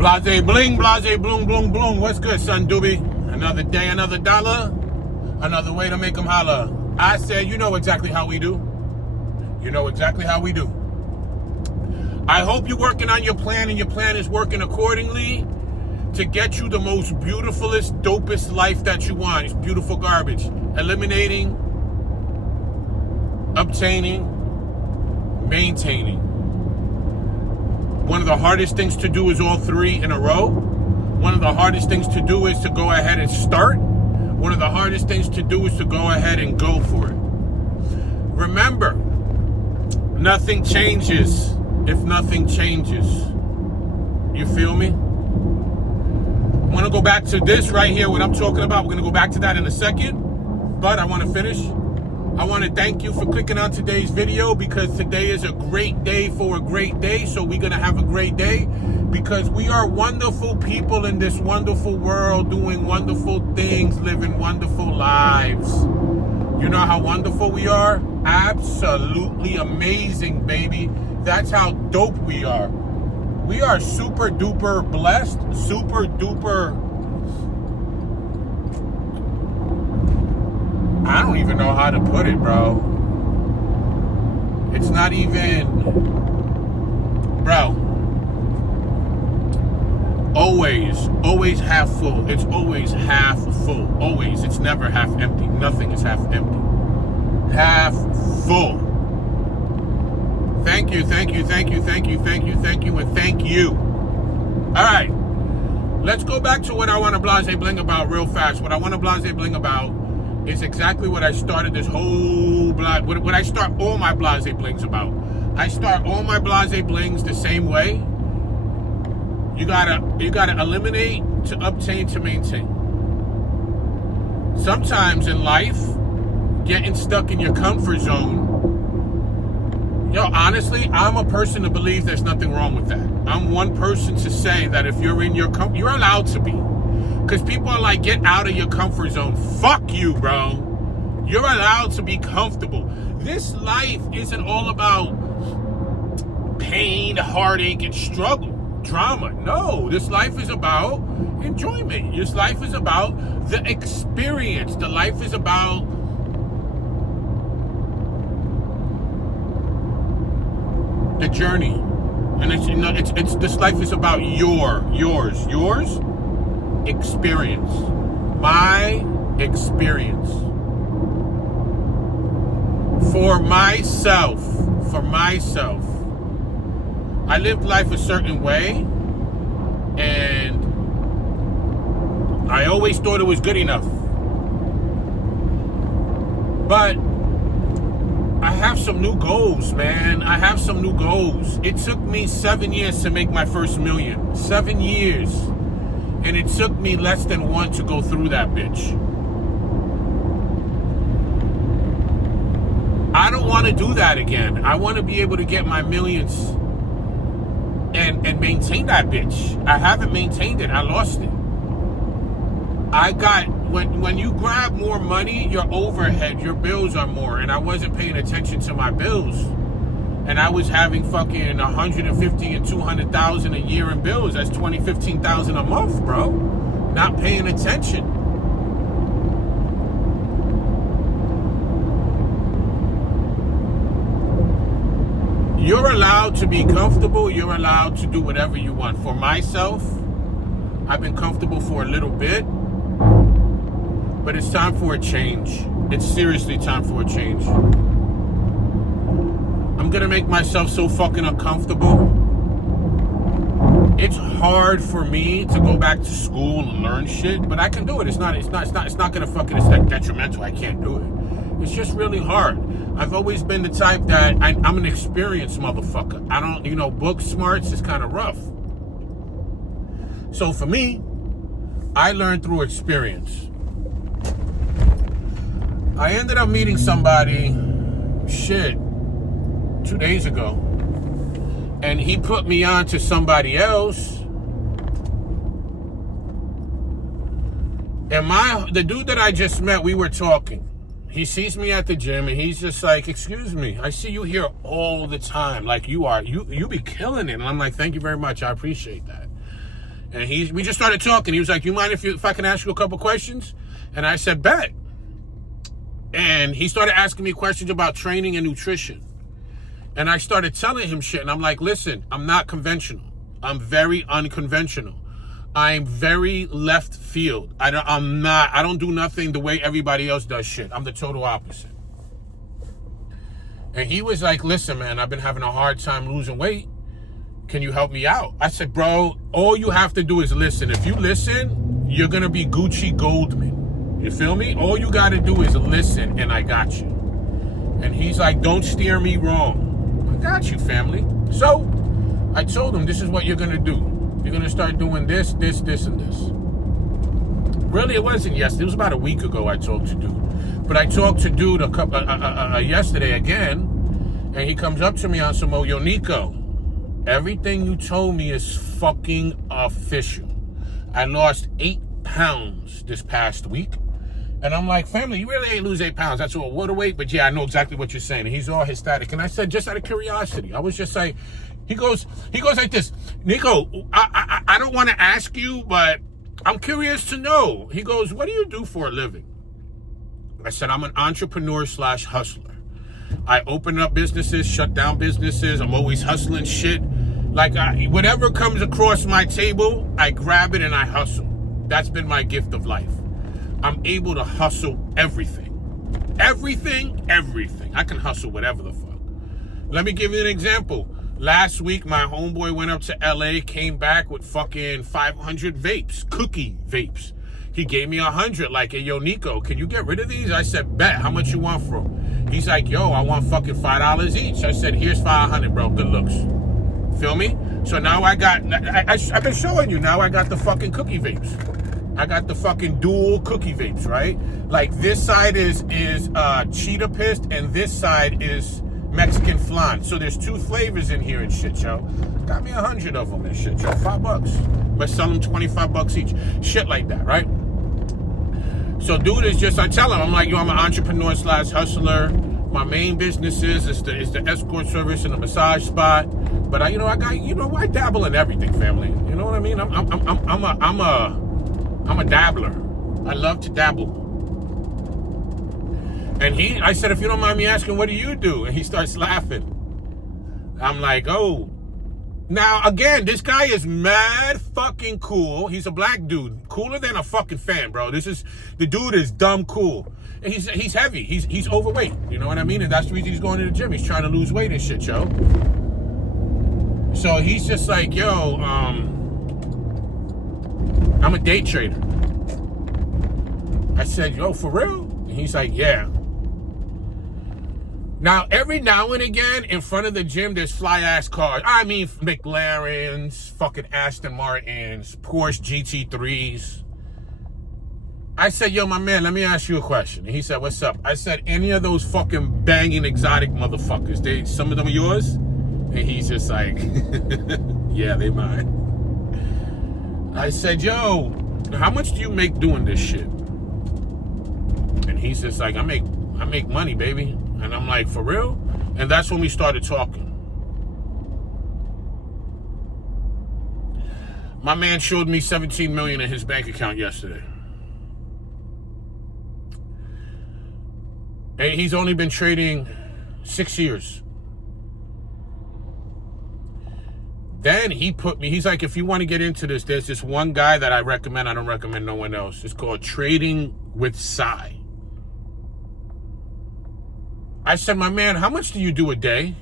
Blahzay Bling, Blahzay Bloom, Bloom, Bloom. What's good, son doobie? Another day, another dollar. Another way to make them holler. I said, you know exactly how we do. You know exactly how we do. I hope you're working on your plan and your plan is working accordingly to get you the most beautifulest, dopest life that you want. It's beautiful garbage. Eliminating, obtaining, maintaining. One of the hardest things to do is all three in a row. One of the hardest things to do is to go ahead and start. One of the hardest things to do is to go ahead and go for it. Remember, nothing changes if nothing changes. You feel me? I want to go back to this right here, what I'm talking about. We're going to go back to that in a second, but I want to finish. I want to thank you for clicking on today's video because today is a great day for a great day. So we're going to have a great day because we are wonderful people in this wonderful world doing wonderful things, living wonderful lives. You know how wonderful we are? Absolutely amazing, baby. That's how dope we are. We are super duper blessed, super duper. I don't even know how to put it, bro. It's not even, bro. Always half full. It's always half full. Always. It's never half empty. Nothing is half empty. Half full. Thank you, thank you, thank you, thank you, thank you, thank you, and thank you. All right. Let's go back to what I want to Blahzay Bling about real fast. What I want to Blahzay Bling about is exactly what I started this whole what I start all my Blahzay Blings about. I start all my Blahzay Blings the same way. You gotta eliminate to obtain to maintain. Sometimes in life, getting stuck in your comfort zone. Yo, honestly, I'm a person to believe there's nothing wrong with that. I'm one person to say that if you're in your comfort, you're allowed to be. Because people are like, get out of your comfort zone. Fuck you, bro. You're allowed to be comfortable. This life isn't all about pain, heartache, and struggle, drama. No, this life is about enjoyment. This life is about the experience. The life is about the journey. And it's this life is about yours experience. My experience. For myself. I lived life a certain way and I always thought it was good enough. But I have some new goals, man. I have some new goals. It took me 7 years to make my first million. 7 years. And it took me less than one to go through that bitch. I don't want to do that again. I want to be able to get my millions and maintain that bitch. I haven't maintained it. I lost it. I got, when you grab more money, your overhead, your bills are more. And I wasn't paying attention to my bills. And I was having fucking 150 and 200,000 a year in bills. That's 15,000 a month, bro. Not paying attention. You're allowed to be comfortable. You're allowed to do whatever you want. For myself, I've been comfortable for a little bit. But it's time for a change. It's seriously time for a change. I'm gonna make myself so fucking uncomfortable. It's hard for me to go back to school and learn shit, but I can do it. It's not gonna fucking, it's like detrimental. I can't do it. It's just really hard. I've always been the type that I'm an experienced motherfucker. I don't, book smarts is kind of rough. So for me, I learned through experience. I ended up meeting somebody, 2 days ago, and he put me on to somebody else. And the dude that I just met, we were talking. He sees me at the gym and he's just like, excuse me, I see you here all the time. Like you be killing it. And I'm like, thank you very much. I appreciate that. And we just started talking. He was like, you mind if I can ask you a couple questions? And I said, bet. And he started asking me questions about training and nutrition. And I started telling him shit. And I'm like, listen, I'm not conventional. I'm very unconventional. I'm very left field. I don't do nothing the way everybody else does shit. I'm the total opposite. And he was like, listen, man, I've been having a hard time losing weight. Can you help me out? I said, bro, all you have to do is listen. If you listen, you're going to be Gucci Goldman. You feel me? All you got to do is listen, and I got you. And he's like, don't steer me wrong. I got you, family. So I told him, this is what you're going to do. You're going to start doing this, this, this, and this. Really, it wasn't yesterday. It was about a week ago I talked to Dude. But I talked to Dude yesterday again, and he comes up to me on some, yo, Nico, everything you told me is fucking official. I lost 8 pounds this past week. And I'm like, family, you really ain't lose 8 pounds. That's all water weight. But yeah, I know exactly what you're saying. And he's all ecstatic. And I said, just out of curiosity, I was just like, he goes like this, Nico, I don't want to ask you, but I'm curious to know. He goes, what do you do for a living? I said, I'm an entrepreneur / hustler. I open up businesses, shut down businesses. I'm always hustling shit. Like, whatever comes across my table, I grab it and I hustle. That's been my gift of life. I'm able to hustle everything. Everything. I can hustle whatever the fuck. Let me give you an example. Last week, my homeboy went up to LA, came back with fucking 500 vapes, cookie vapes. He gave me 100, like, hey, yo, Nico, can you get rid of these? I said, bet. How much you want for them? He's like, yo, I want fucking $5 each. I said, here's 500, bro. Good looks. Feel me? So now I've been showing you. Now I got the fucking cookie vapes. I got the fucking dual cookie vapes, right? Like, this side is cheetah pissed, and this side is Mexican flan. So there's 2 flavors in here and shit, yo. Got me 100 of them and shit, yo. $5. But sell them $25 each. Shit like that, right? So dude is just, I tell him, I'm like, yo, I'm an entrepreneur / hustler. My main business is the escort service and the massage spot. But I dabble in everything, family. You know what I mean? I'm a dabbler. I love to dabble. And I said, if you don't mind me asking, what do you do? And he starts laughing. I'm like, oh. Now, again, this guy is mad fucking cool. He's a black dude. Cooler than a fucking fan, bro. The dude is dumb cool. And he's heavy. He's overweight. You know what I mean? And that's the reason he's going to the gym. He's trying to lose weight and shit, yo. So he's just like, yo, I'm a day trader. I said, yo, for real? And he's like, yeah. Now, every now and again, in front of the gym, there's fly-ass cars. I mean, McLarens, fucking Aston Martins, Porsche GT3s. I said, yo, my man, let me ask you a question. And he said, what's up? I said, any of those fucking banging exotic motherfuckers, some of them are yours? And he's just like, yeah, they mine. I said, yo, how much do you make doing this shit? And he's just like, I make money, baby. And I'm like, for real? And that's when we started talking. My man showed me $17 million in his bank account yesterday. And he's only been trading 6 years. Then he's like, if you want to get into this, there's this one guy that I recommend. I don't recommend no one else. It's called Trading with Psy. I said, my man, how much do you do a day?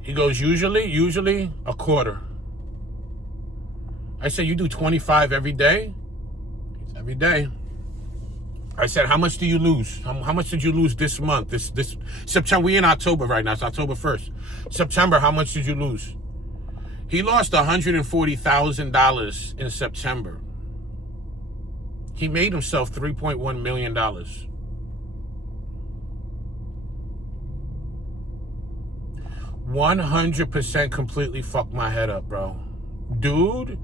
He goes, usually a quarter. I said, you do 25 every day? It's every day. I said, how much do you lose? How much did you lose this month? This September, we in October right now. It's October 1st. September, how much did you lose? He lost $140,000 in September. He made himself $3.1 million. 100% completely fucked my head up, bro. Dude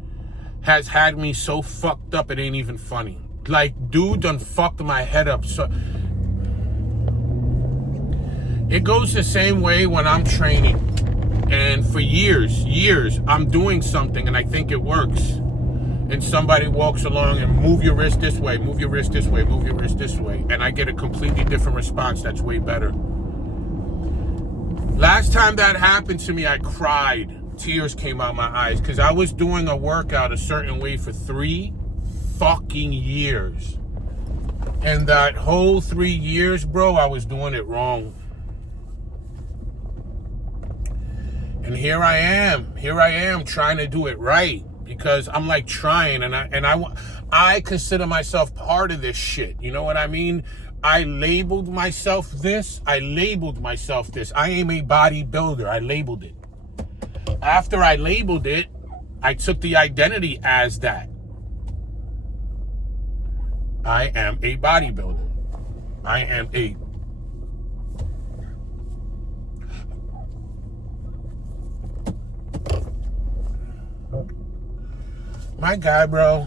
has had me so fucked up it ain't even funny. Like, dude done fucked my head up. So it goes the same way when I'm training. And for years, I'm doing something and I think it works. And somebody walks along and move your wrist this way, move your wrist this way, move your wrist this way. And I get a completely different response that's way better. Last time that happened to me, I cried. Tears came out my eyes because I was doing a workout a certain way for 3 fucking years. And that whole 3 years, bro, I was doing it wrong. And here I am trying to do it right because I'm like trying and I consider myself part of this shit. You know what I mean? I labeled myself this. I am a bodybuilder. I labeled it. After I labeled it, I took the identity as that. I am a bodybuilder. I am a my guy, bro.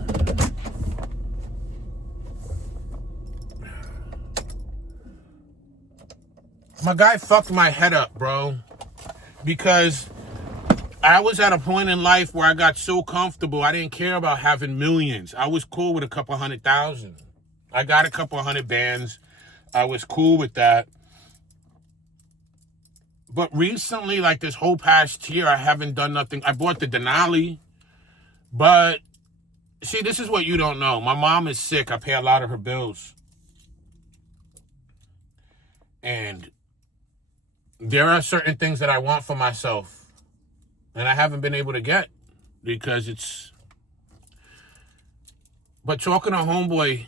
My guy fucked my head up, bro. Because I was at a point in life where I got so comfortable, I didn't care about having millions. I was cool with a couple 100,000. I got a couple 100 bands. I was cool with that. But recently, like this whole past year, I haven't done nothing. I bought the Denali. But, see, this is what you don't know. My mom is sick. I pay a lot of her bills. And there are certain things that I want for myself. And I haven't been able to get. Because it's... But talking to homeboy,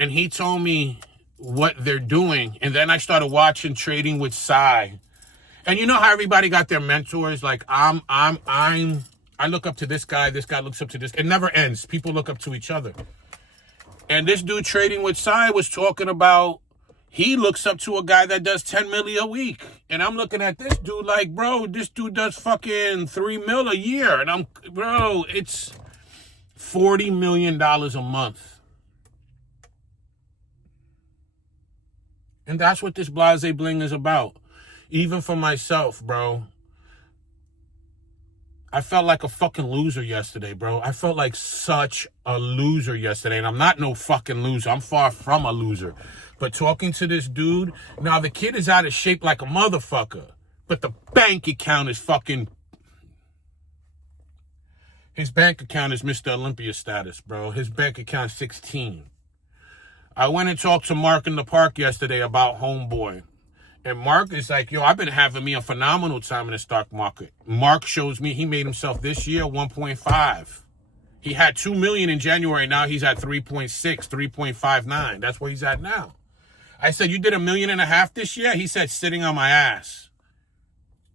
and he told me what they're doing. And then I started watching Trading with Psy. And you know how everybody got their mentors? Like, I look up to this guy looks up to this. It never ends. People look up to each other. And this dude Trading with Psy was talking about he looks up to a guy that does 10 million a week. And I'm looking at this dude like, bro, this dude does fucking 3 mil a year. And bro, it's $40 million a month. And that's what this Blahzay Bling is about. Even for myself, bro. I felt like a fucking loser yesterday, bro. I felt like such a loser yesterday. And I'm not no fucking loser. I'm far from a loser. But talking to this dude, now the kid is out of shape like a motherfucker. But the bank account is fucking... His bank account is Mr. Olympia status, bro. His bank account is 16. I went and talked to Mark in the park yesterday about homeboy. And Mark is like, yo, I've been having me a phenomenal time in the stock market. Mark shows me he made himself this year 1.5. He had 2 million in January. Now he's at 3.6, 3.59. That's where he's at now. I said, you did $1.5 million this year? He said, sitting on my ass.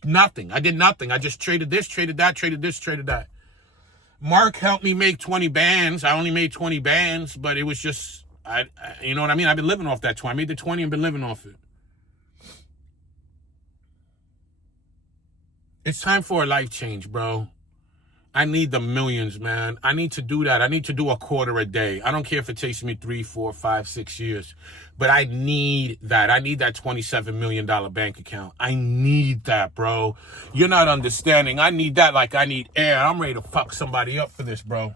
Nothing. I did nothing. I just traded this, traded that, traded this, traded that. Mark helped me make 20 bands. I only made 20 bands, but it was just, you know what I mean? I've been living off that 20. I made the 20 and been living off it. It's time for a life change, bro. I need the millions, man. I need to do that. I need to do a quarter a day. I don't care if it takes me 3, 4, 5, 6 years. But I need that. I need that $27 million bank account. I need that, bro. You're not understanding. I need that like I need air. I'm ready to fuck somebody up for this, bro.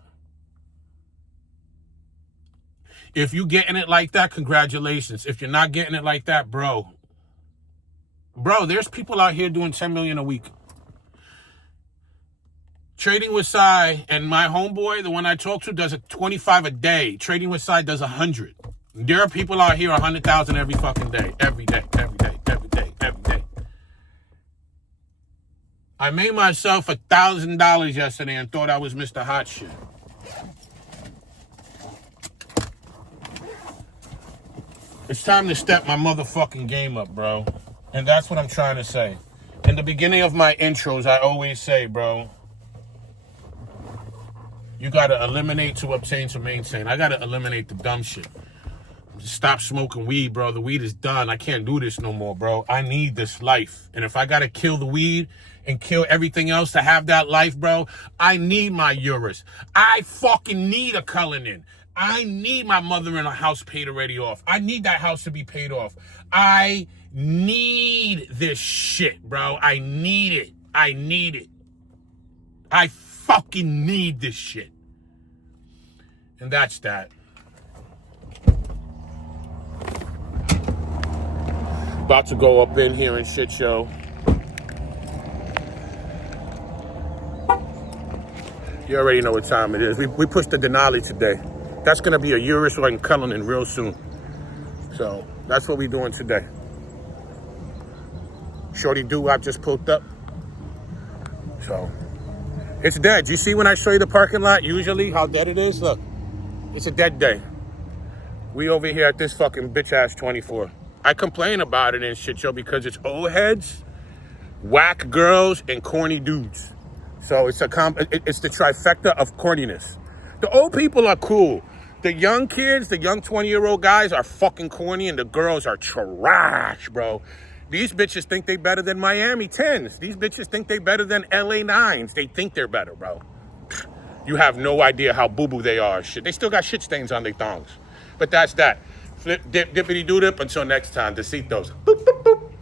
If you getting it like that, congratulations. If you're not getting it like that, bro. Bro, there's people out here doing 10 million a week. Trading with Psy, and my homeboy, the one I talk to, does a 25 a day. Trading with Psy does 100. There are people out here 100,000 every fucking day. Every day, every day, every day, every day. I made myself $1,000 yesterday and thought I was Mr. Hot Shit. It's time to step my motherfucking game up, bro. And that's what I'm trying to say. In the beginning of my intros, I always say, bro, you got to eliminate to obtain to maintain. I got to eliminate the dumb shit. Stop smoking weed, bro. The weed is done. I can't do this no more, bro. I need this life. And if I got to kill the weed and kill everything else to have that life, bro, I need my Urus. I fucking need a Cullinan. I need my mother in a house paid already off. I need that house to be paid off. I need this shit, bro. I need it. I need it. I fucking need this shit. And that's that. About to go up in here and shit show. You already know what time it is. We pushed the Denali today. That's going to be a Urus or in Cullinan real soon. So that's what we're doing today. Shorty Doo-Wop just pulled up. So it's dead. You see when I show you the parking lot, usually how dead it is? Look, it's a dead day. We over here at this fucking bitch-ass 24. I complain about it and shit, yo, because it's old heads, whack girls, and corny dudes. So it's the trifecta of corniness. The old people are cool. The young kids, the young 20-year-old guys are fucking corny, and the girls are trash, bro. These bitches think they better than Miami 10s. These bitches think they better than LA 9s. They think they're better, bro. You have no idea how boo-boo they are. Shit, they still got shit stains on their thongs. But that's that. Flip, dip, dippity-doo-dip. Until next time, Desitos. Boop.